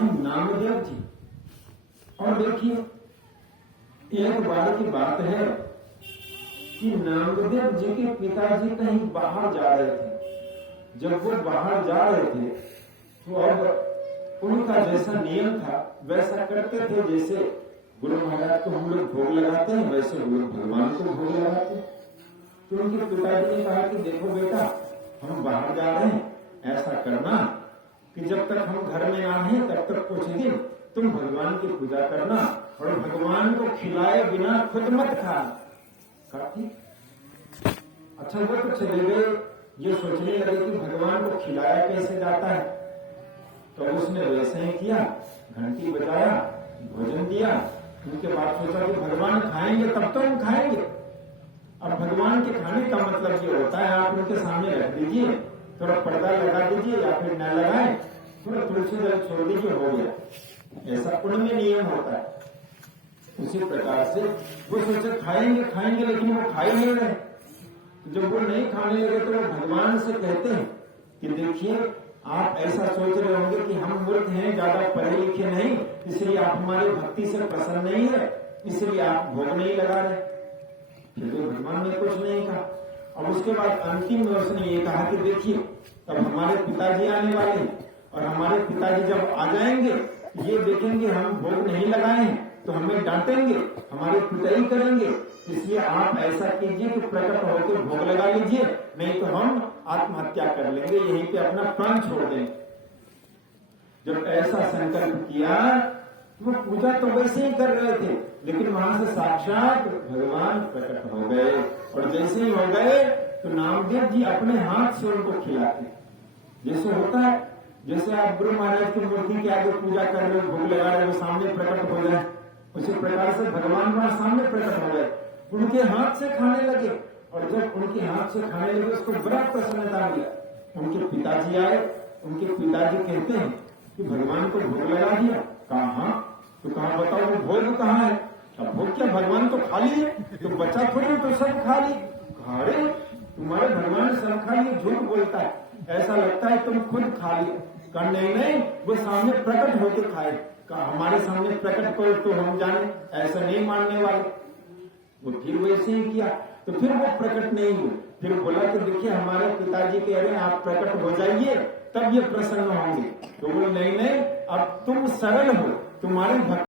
है नामदेव जी। और देखिए एक बार की बात है कि नामदेव जी के पिताजी कहीं बाहर जा रहे थे। जब वो बाहर जा रहे थे तो अब उनका जैसा नियम था वैसा करते थे, जैसे गुरु महाराज को हम लोग भोग लगाते हैं वैसे हम लोग भगवान को भोग लगाते हैं। तो उनके पिताजी ने कहा कि देखो बेटा, हम बाहर जा रहे हैं, ऐसा करना कि जब तक हम घर में ना आए तब तक कुछ दिन तुम भगवान की पूजा करना और भगवान को खिलाए बिना खुद मत खाना। अच्छा वो तो चले गए, ये सोचने लगे कि भगवान को खिलाया कैसे जाता है। तो उसने वैसे ही किया, घंटी बजाया, भोजन दिया। उनके बाद सोचा कि भगवान खाएंगे तब तो हम खाएंगे। अब भगवान के खाने का मतलब ये होता है आप उनके सामने रख दीजिए, थोड़ा पर्दा लगा दीजिए या फिर न लगाए, थोड़ा तुलसी जल छोड़ दीजिए, हो गया। ऐसा उनमें नियम होता है। उसी प्रकार से वो सोचे खाएंगे खाएंगे, लेकिन वो खा ही नहीं रहे। जब वो नहीं खाने लगे तो वो भगवान से कहते हैं कि देखिए आप ऐसा सोच रहे होंगे कि हम मूर्ख हैं, ज्यादा पढ़े लिखे नहीं, इसलिए आप हमारी भक्ति से प्रसन्न नहीं है, इसलिए आप भोग नहीं लगा रहे। फिर तो भगवान ने कुछ नहीं कहा। अब उसके बाद अंतिम में उसने ये कहा कि देखिए अब हमारे पिताजी आने वाले हैं और हमारे पिताजी जब आ जाएंगे ये देखेंगे हम भोग नहीं लगाए हैं तो हमें डांटेंगे, हमारी पिटाई करेंगे, इसलिए आप ऐसा कीजिए कि प्रकट होकर भोग लगा लीजिए, नहीं तो हम आत्महत्या कर लेंगे, यहीं पे अपना प्राण छोड़ देंगे। जब ऐसा संकल्प किया वो पूजा तो वैसे ही कर रहे थे, लेकिन वहां से साक्षात भगवान प्रकट हो गए। और जैसे ही हो गए तो नामदेव जी अपने हाथ से उनको खिलाते। जैसे होता है, जैसे आप गुरु महाराज की मूर्ति के आगे पूजा कर रहे हो, भोग लगा रहे हो, सामने प्रकट हो जाए, उसी प्रकार से भगवान वहां सामने प्रकट हो गए, उनके हाथ से खाने लगे। और जब उनके हाथ से खाने लगे उसको बड़ा प्रसन्नता मिला। उनके पिताजी आए, उनके पिताजी कहते हैं कि भगवान को भोग लगा दिया। कहा तो कहा बताओ वो भोग कहाँ है? अब भोग क्या भगवान तो खा लिए, तो बचा थोड़ी तो सब खा ली। अरे तुम्हारे भगवान सब खा लिए, झूठ बोलता है, ऐसा लगता है तुम खुद खा लिए। कहा नहीं नहीं, वो सामने प्रकट होकर खाए। कहा हमारे सामने प्रकट करो तो हम जाने, ऐसा नहीं मानने वाले। वो फिर वैसे ही किया तो फिर वो प्रकट नहीं हुए। फिर बोला कि देखिए हमारे पिताजी कह रहे हैं आप प्रकट हो जाइए तब ये प्रसन्न होंगे। तो बोले नहीं नहीं, अब तुम सरल हो, तुम्हारी भक्ति